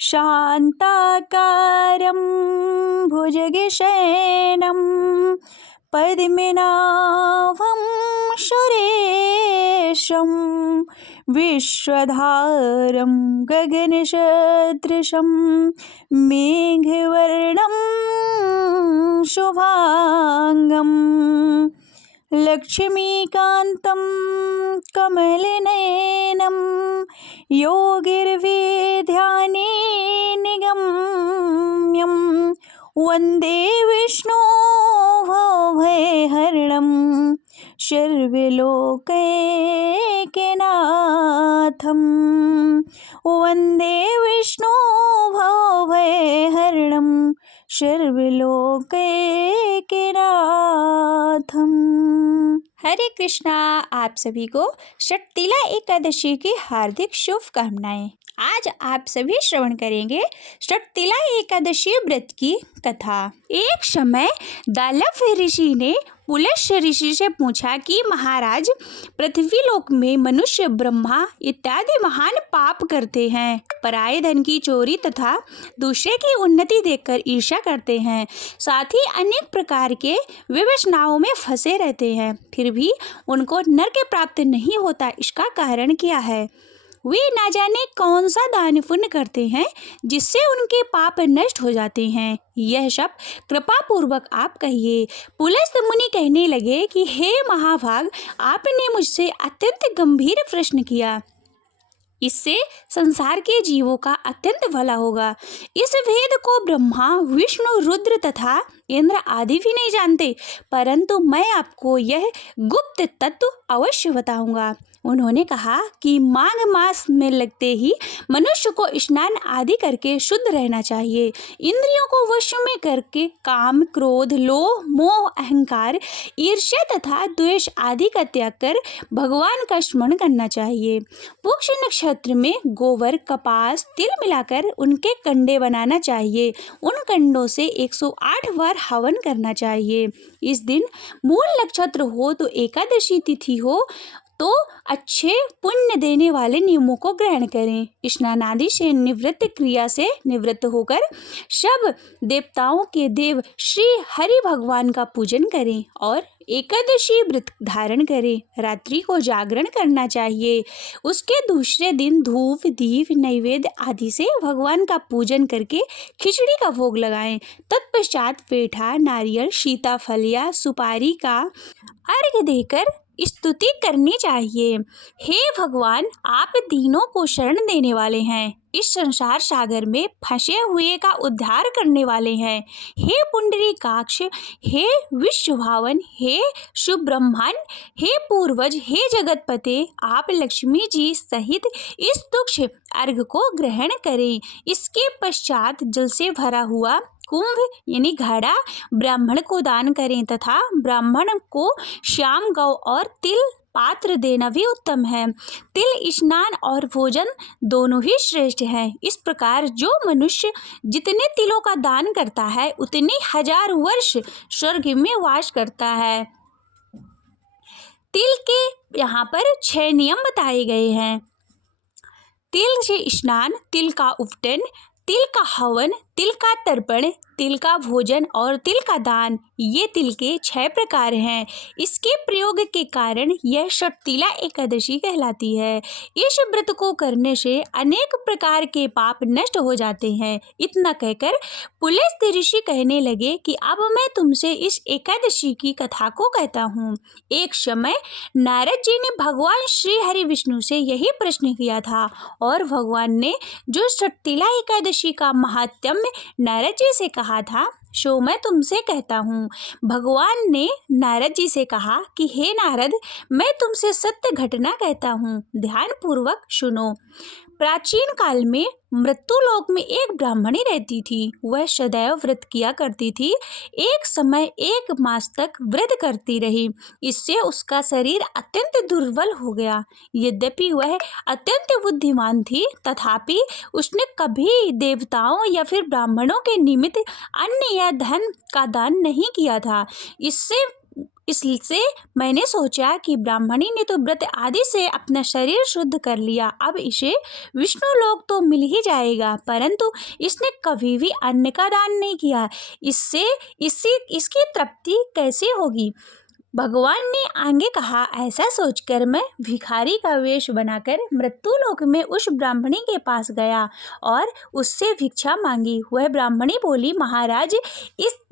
शान्ताकारं भुजगशयनं पद्मनाभं सुरेशं विश्वधारं गगनसदृशं मेघवर्णं शुभांगं लक्ष्मीकान्तं कमलनयनं योगिर्विध्याने निगम्यं वन्दे विष्णु भवभयहरणं सर्वलोकैकनाथं वन्दे विष्णु भवभयहरणं सर्वलोकैकनाथं। हरे कृष्णा। आप सभी को षटतिला एकादशी की हार्दिक शुभकामनाएं। आज आप सभी श्रवण करेंगे षटतिला एकादशी व्रत की कथा। एक समय दालभ ऋषि ने पुलस्त्य ऋषि से पूछा कि महाराज, पृथ्वी लोक में मनुष्य, ब्रह्मा इत्यादि महान पाप करते हैं, पराये धन की चोरी तथा दूसरे की उन्नति देखकर ईर्ष्या करते हैं, साथ ही अनेक प्रकार के विवशनाओं में फंसे रहते हैं, फिर भी उनको नरक प्राप्त नहीं होता। इसका कारण क्या है? वे ना जाने कौन सा दान पुण्य करते हैं जिससे उनके पाप नष्ट हो जाते हैं। यह सब कृपा पूर्वक आप कहिए। पुलस्त्य मुनि कहने लगे कि हे महाभाग, आपने मुझसे अत्यंत गंभीर प्रश्न किया। इससे संसार के जीवों का अत्यंत भला होगा। इस भेद को ब्रह्मा, विष्णु, रुद्र तथा इंद्र आदि भी नहीं जानते, परंतु मैं आपको यह गुप्त तत्व अवश्य बताऊंगा। उन्होंने कहा कि माघ मास में लगते ही मनुष्य को स्नान आदि करके शुद्ध रहना चाहिए। इंद्रियों को वश में करके काम, क्रोध, लोभ, मोह, अहंकार, ईर्ष्या तथा द्वेष आदि का त्याग कर भगवान का स्मरण करना चाहिए। पुष्य नक्षत्र में गोबर, कपास, तिल मिलाकर उनके कंडे बनाना चाहिए। उन कंडों से 108 बार हवन करना चाहिए। इस दिन मूल नक्षत्र हो तो एकादशी तिथि हो तो अच्छे पुण्य देने वाले नियमों को ग्रहण करें। स्नान आदि से निवृत्त क्रिया से निवृत्त होकर सब देवताओं के देव श्री हरि भगवान का पूजन करें और एकादशी व्रत धारण करें। रात्रि को जागरण करना चाहिए। उसके दूसरे दिन धूप, दीप, नैवेद्य आदि से भगवान का पूजन करके खिचड़ी का भोग लगाएं। तत्पश्चात पेठा, नारियल, सीताफल या सुपारी का अर्घ्य देकर स्तुति करनी चाहिए। हे भगवान, आप दीनों को शरण देने वाले हैं, इस संसार सागर में फंसे हुए का उद्धार करने वाले हैं। हे पुंडरीकाक्ष, हे विश्वभावन, हे सुब्रह्मण्य, हे पूर्वज, हे जगतपते, आप लक्ष्मी जी सहित इस तुक्ष अर्घ को ग्रहण करें। इसके पश्चात जल से भरा हुआ कुंभ यानी घड़ा ब्राह्मण को दान करें तथा ब्राह्मण को श्याम गौ और तिल पात्र देना भी उत्तम है। तिल स्नान और भोजन दोनों ही श्रेष्ठ हैं। इस प्रकार जो मनुष्य जितने तिलों का दान करता है उतने 1000 वर्ष स्वर्ग में वास करता है। तिल के यहाँ पर 6 नियम बताए गए हैं। तिल से स्नान, तिल का उपटन, तिल का हवन, तिल का तर्पण, तिल का भोजन और तिल का दान, ये तिल के 6 प्रकार हैं। इसके प्रयोग के कारण यह षटतिला एकादशी कहलाती है। इस व्रत को करने से अनेक प्रकार के पाप नष्ट हो जाते हैं। इतना कहकर पुलस्त्य ऋषि कहने लगे कि अब मैं तुमसे इस एकादशी की कथा को कहता हूँ। एक समय नारद जी ने भगवान श्री हरि विष्णु से यही प्रश्न किया था और भगवान ने जो षटतिला एकादशी का महात्म्य नारद जी से कहा था सो मैं तुमसे कहता हूँ। भगवान ने नारद जी से कहा कि हे नारद, मैं तुमसे सत्य घटना कहता हूँ, ध्यान पूर्वक सुनो। प्राचीन काल में मृत्युलोक में एक ब्राह्मणी रहती थी। वह सदैव व्रत किया करती थी। एक समय 1 मास तक व्रत करती रही। इससे उसका शरीर अत्यंत दुर्बल हो गया। यद्यपि वह अत्यंत बुद्धिमान थी, तथापि उसने कभी देवताओं या फिर ब्राह्मणों के निमित्त अन्न या धन का दान नहीं किया था। इससे इससे मैंने सोचा कि ब्राह्मणी ने तो व्रत आदि से अपना शरीर शुद्ध कर लिया, अब इसे विष्णु लोक तो मिल ही जाएगा, परंतु इसने कभी भी अन्न का दान नहीं किया, इससे इसकी तृप्ति कैसे होगी। भगवान ने आगे कहा, ऐसा सोचकर मैं भिखारी का वेश बनाकर मृत्युलोक में उस ब्राह्मणी के पास गया और उससे भिक्षा मांगी। वह ब्राह्मणी बोली, महाराज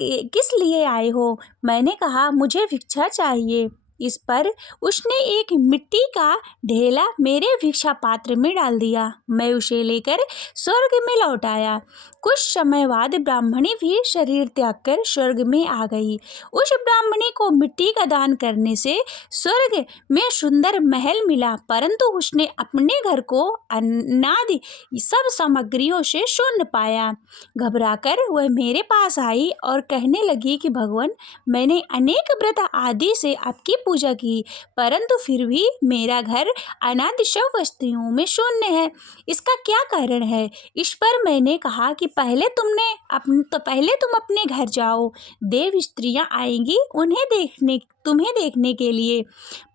किस लिए आए हो? मैंने कहा, मुझे भिक्षा चाहिए। इस पर उसने एक मिट्टी का ढेला मेरे भिक्षा पात्र में डाल दिया। मैं उसे लेकर स्वर्ग में लौट आया। कुछ समय बाद ब्राह्मणी भी शरीर त्याग कर स्वर्ग में आ गई। उस ब्राह्मणी को मिट्टी का दान करने से स्वर्ग में सुंदर महल मिला, परंतु उसने अपने घर को अन्नादि सब सामग्रियों से शून्य पाया। घबराकर वह मेरे पास आई और कहने लगी कि भगवान, मैंने अनेक व्रत आदि से आपकी पूजा की, परंतु फिर भी मेरा घर अनादि सब वस्तुओं में शून्य है, इसका क्या कारण है? इस पर मैंने कहा कि पहले तुम अपने घर जाओ, देव स्त्रियां आएंगी तुम्हें देखने के लिए।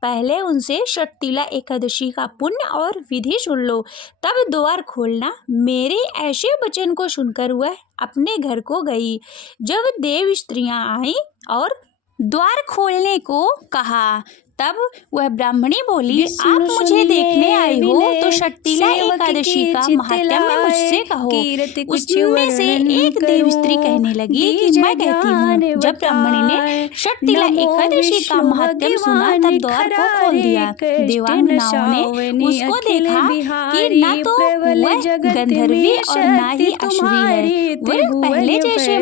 पहले उनसे षटतिला एकादशी का पुण्य और विधि सुन लो, तब द्वार खोलना। मेरे ऐसे वचन को सुनकर वह अपने घर को गई। जब देव स्त्रियां आई और द्वार खोलने को कहा, तब वह ब्राह्मणी बोली, आप मुझे देखने आई हो तो षटतिला एकादशी का महात्म्य मुझसे कहो। उसमें से एक देव स्त्री कहने लगी कि मैं कहती हूँ। जब ब्राह्मणी ने षटतिला एकादशी का महात्म्य सुना, तब द्वार को खोल दिया। देवांगनाओं ने उसको देखा कि ना तो वह गंधर्वी और ना ही असुरी है, वह पहले जैसे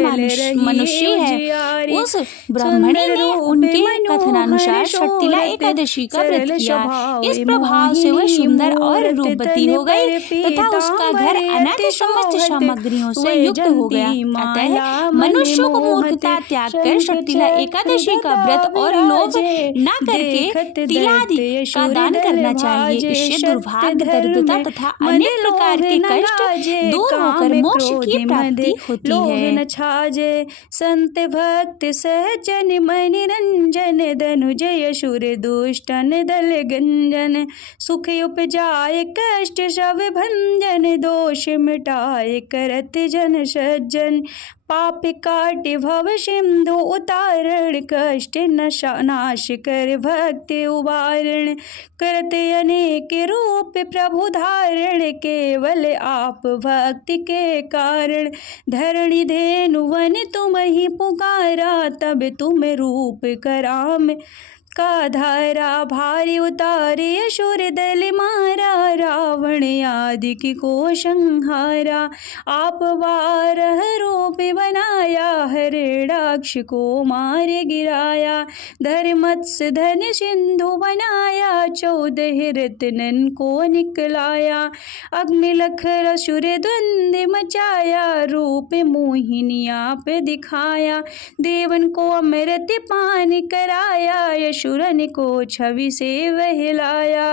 मनुष्य है। उस ब्राह्मणी ने उनके कथनानुसार षटतिला एकादशी का व्रत किया। इस प्रभाव से वह सुंदर और रूपवती हो गई तथा उसका घर अनादि समस्त सामग्रियों से युक्त हो गया। अतः मनुष्य को मूर्खता त्याग कर षटतिला एकादशी का व्रत और लोभ न करके तिलादि का दान करना चाहिए। इससे दुर्भाग्य, दरिद्रता तथा अनेक प्रकार के कष्ट दूर होकर मोक्ष की प्राप्ति होती है। संत भक्त सहजन मनि रंजन धनुजय सुर दुष्टन दल गंजन सुख उपजाए कष्ट सब भंजन दोष मिटाए करत जन सज्जन पाप काट भव सिंधु उतारण कष्ट नाश कर भक्ति उबारण करत अनेक रूप प्रभु धारण केवल आप भक्ति के कारण धरणी धेनु वन तुम ही पुकारा तब तुम रूप कराम का धारा भारी उतारे असुर दल मारा रावण आदि की को संहारा आप बारह रूप बनाया हरिणाक्ष को मार गिराया धर्मत्स्य धन सिंधु बनाया 14 रत्नन को निकलाया अग्नि लखर असुर द्वंद्व मचाया रूप मोहिनिया पे दिखाया देवन को अमृत पान कराया सुरन को छवि से वहलाया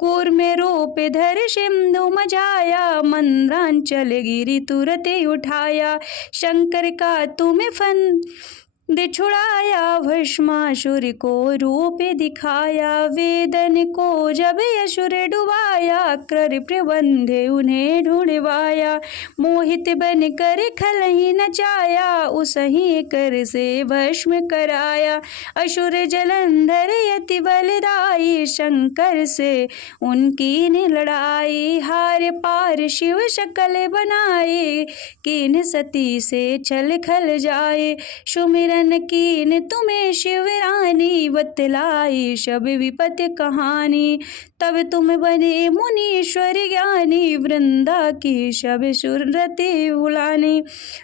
कूर में रूप धर सिंधु मजाया मंद्रांचल गिरी तुरत उठाया शंकर का तुम्हें फन छुड़ाया भस्मासुर को रूप दिखाया वेदन को जब असुर डुबाया कर प्रबंधे उन्हें ढूंढवाया मोहित बन कर खल ही नचाया उसही कर से भस्म कराया असुर जलंधर यति बलदाई शंकर से उनकी ने लड़ाई हार पार शिव शकल बनाए किन सती से छल खल जाए सुमिरन कीन तुम्हें शिवरानी बतलाई शब विपत कहानी तब तुम बने मुनीश्वर ज्ञानी वृंदा की शब सुरति उलानी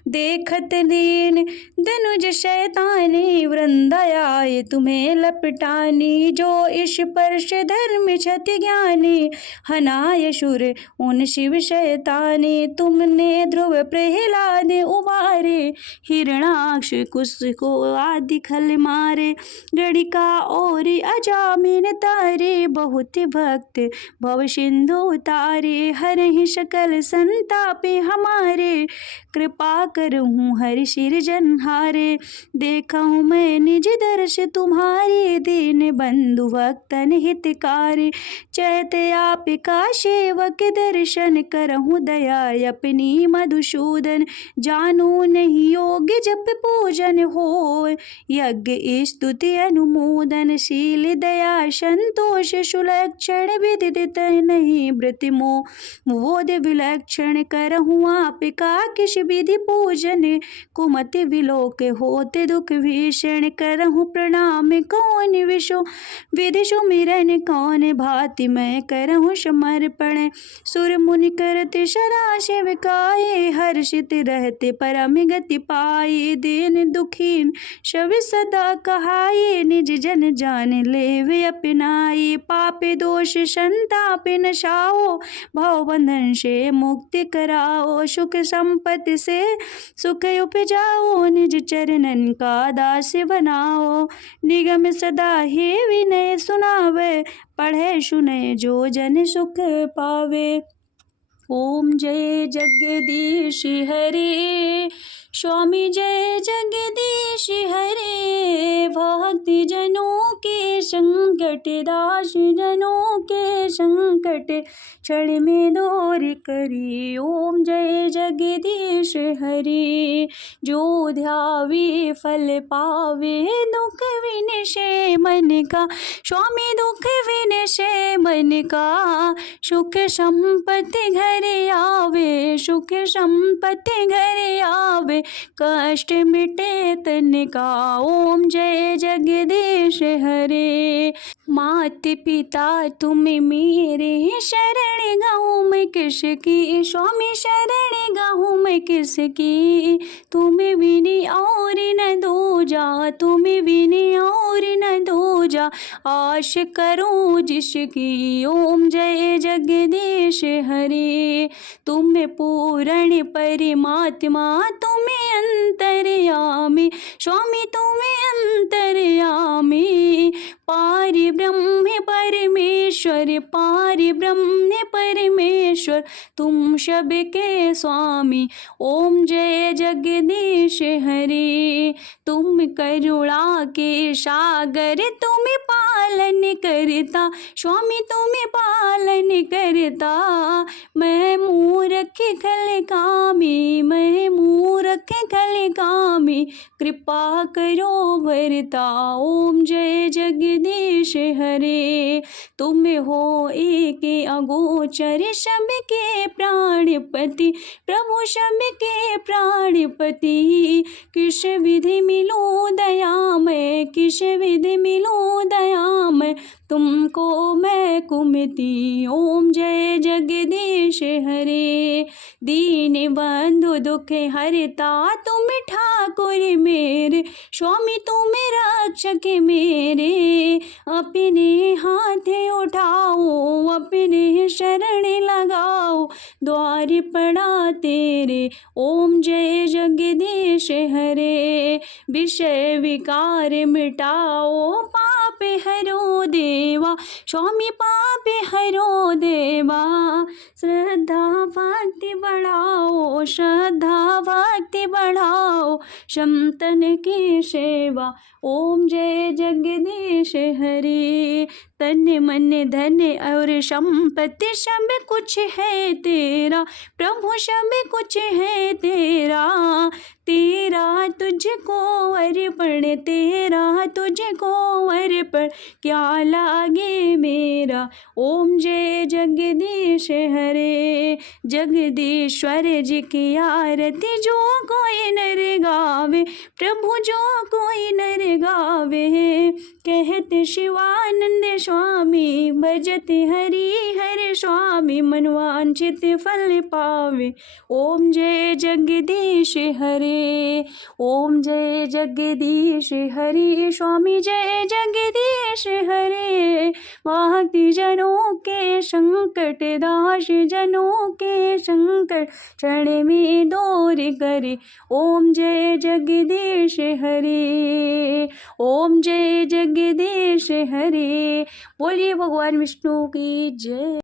देखत दीन धनुज शैतानी वृंदाए तुम्हें लपटानी जो इस परश धर्म क्षति ज्ञानी हनाय सुर उन शिव शैतानी तुमने ध्रुव प्रहलाद उबारे हिरणाक्ष कुश को आदि खल मारे। गणिका और अजामिन तारे बहुत भक्त भव सिंधु उतारे। हरहि सकल संतापे हमारे कृपा करहूँ हरि सिरजनहारे। देखूँ मैं निज दर्श तुम्हारे दीन बंधु भक्तन हितकारी। चैते आप का सेवक दर्शन करहूँ दया अपनी मधुसूदन। जानू नहीं योग्य जप पूजन हो यज्ञ स्तुति अनुमोदन। शील दया संतोष सुलक्षण विदित नहीं वृतिमो बोध विलक्षण। करहूँ आपका किस विधि पूजन कुमति विलोक होते दुख भीषण। करहूँ प्रणाम कौन विशो विधि सुमिरन कौन भांति मैं करहूँ समर्पण। सुर मुनि करते सदा सेवकाए हर्षित रहते परम गति पाए। दीन दुखीन सब सदा कहाए निज जन जान लेवे अपनाई। पापे दोष संताप नशाओ भव बंधन से मुक्ति कराओ। सुख संपत्ति से सुख उपजाओ निज चरणन का दास बनाओ। निगम सदा ही विनय सुनावे पढ़े सुने जो जन सुख पावे। ओम जय जगदीश हरे स्वामी जय जगदीश हरे। भक्ति जनों के संकट दास जनों के संकट क्षण में दूर करी। ओम जय जगदीश हरे। जो ध्यावे फल पावे दुख विनशे मन का। स्वामी दुख विनशे मन का सुख संपत्ति घर आवे। सुख संपत्ति घर आवे कष्ट मिटे तन का। ओम जय जगदीश हरे। मात पिता तुम मेरे शरण गाऊँ मैं किसकी। स्वामी शरण गाऊँ मैं किसकी। तुम बिन और न दूजा तुम बिन और न दूजा आश करूँ जिसकी। ओम जय जगदीश हरे। तुम पूर्ण परमात्मा तुम अंतर्यामी। स्वामी तुम अंतर्यामी पारि ब्रह्म परमेश्वर। पारि ब्रह्म परमेश्वर तुम सबके स्वामी। ओम जय जगदीश हरे। तुम करुणा के सागर तुम पालन करता। स्वामी तुम पालन करता। मैं मूर्ख खल कामी मैं मूर्ख खल कामी कृपा करो भरता। ओम जय जगदीश हरे। तुम हो एक अगोचर सबके प्राणपति। प्रभु सबके प्राणपति किस विधि मिलो दया मैं किस विधि मिलो दया मैं तुमको मैं कुमति। ओम जय जगदीश हरे। दीन बंधु दुख हरता तुम ठाकुर मेरे। स्वामी तुम रक्षक मेरे। अपने हाथ उठाओ अपने शरण लगाओ द्वार पड़ा तेरे। ओम जय जगदीश हरे। विषय विकार मिटाओ पाप हरो देवा। स्वामी पाप हरो देवा। श्रद्धा भक्ति बढ़ाओ श्रद्धा भक्ति बढ़ाओ संतन की सेवा। ओम जय जगदीश हरे। तन मन धन और संपत्ति सब कुछ है तेरा। प्रभु सब कुछ है तेरा। तेरा तुझको अर्पण तेरा तुझको अर्पण क्या लागे मेरा। ओम जय जगदीश हरे। जगदीश्वर जी की आरती जो कोई नर गावे। प्रभु जो कोई नर गावे कहते शिवानंद स्वामी। भजते हरि हर स्वामी मनवांछित फल पावे। ओम जय जगदीश हरे। ओम जय जगदीश हरे स्वामी जय जगदीश हरे। भक्ति जनों के संकट दास जनों के संकट क्षण में दूर करे। ओम जय जगदीश हरे। ओम जय जगदीश हरे। बोलिए भगवान विष्णु की जय।